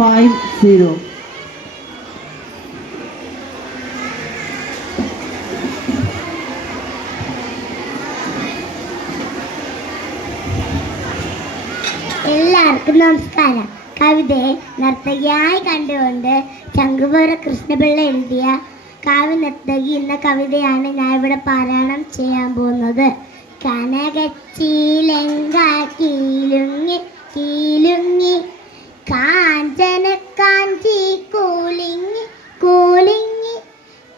50. എല്ലാവർക്കും നമസ്കാരം. കവിതയെ നർത്തകിയായി കണ്ടുകൊണ്ട് ചങ്കുപുര കൃഷ്ണപിള്ള എഴുതിയ കാവ്യ നർത്തകി എന്ന കവിതയാണ് ഞാൻ ഇവിടെ പാരായണം ചെയ്യാൻ പോകുന്നത്. കനകച്ചീലങ്ക കീലുങ്ങി കീലുങ്ങി കാഞ്ചന കാഞ്ചി കൂലിങ്ങി കൂലിങ്ങി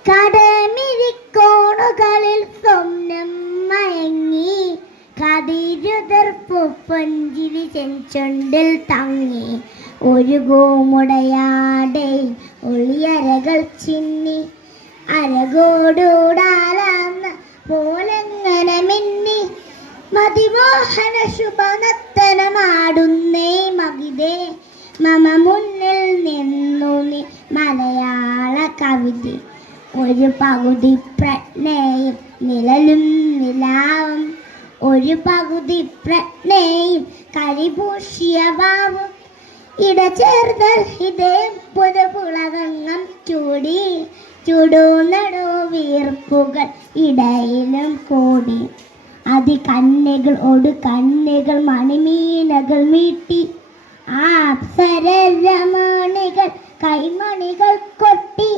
കടമിഴിക്കോണുകളിൽ സ്വപ്നം മയങ്ങി കതിരുതർപ്പു പൊഞ്ചിരി ചെഞ്ചൊണ്ടിൽ തങ്ങി ഒരു ഗോമുടയാടെ ഒളിയരകൾ ചിന്നി അരകോടൂടാലാന്ന പോലെങ്ങനെ മിന്നി മതിമോഹന ശുഭനത്തനമാടുന്നേ മകിതേ മമ മുന്നിൽ നിന്നു നീ മലയാള കവിത. ഒരു പകുതി പ്രജ്ഞയും നിഴലും നിലാവും ഒരു പകുതി പ്രജ്ഞയും കരിപൂഷിയ ഭാവം ഇടചേർന്നൽ ഇതേ പുതുപുളകങ്ങം ചൂടി ചുടുനടു വീർപ്പുകൾ ഇടയിലും കൂടി അതികന്യകൾ ഒടു കന്യകൾ മണിമീനകൾ മീട്ടി അപ്സരമണികൾ കൈമണികൾ കൊട്ടി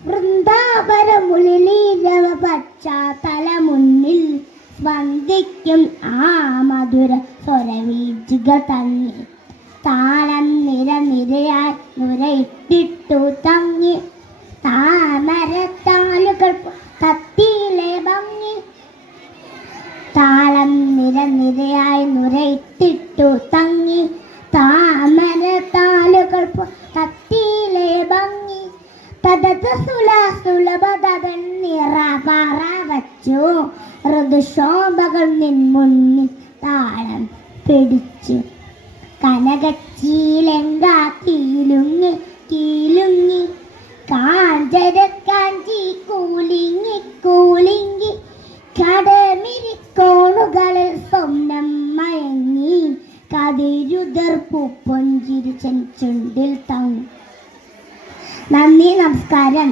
വൃന്ദാവനമുള്ളിലീരവ പശ്ചാത്തല മുന്നിൽ സ്പന്ദിക്കും ആ മധുര സ്വരവീചികൾ തന്നെ താളം നിരനിരയായി നുരയിട്ടിട്ടു തങ്ങി താമരത്താലുകൾ തത്തിയിലെ ഭംഗി താളം നിരനിരയായി നുരയിട്ടിട്ടു തങ്ങി താമരത്താലുകൾ തത്തിയിലെ ഭംഗി തദത സുലഭതൻ നിറപാറ വച്ചു ഋതുശോഭകൾ നിൻമുന്നിൽ താളം പിടിച്ചു കനകച്ചീലങ്ക കീലുങ്ങി കീലുങ്ങി കാഞ്ചര കാഞ്ചി കൂലിങ്ങി കൂലിങ്ങി കടമിരിക്കോണുകളിൽ സ്വപ്നം മയങ്ങി കതിരുതർപ്പു പൊഞ്ചിരി ചെഞ്ചുണ്ടിൽ തങ്ങി. നന്ദി, നമസ്കാരം.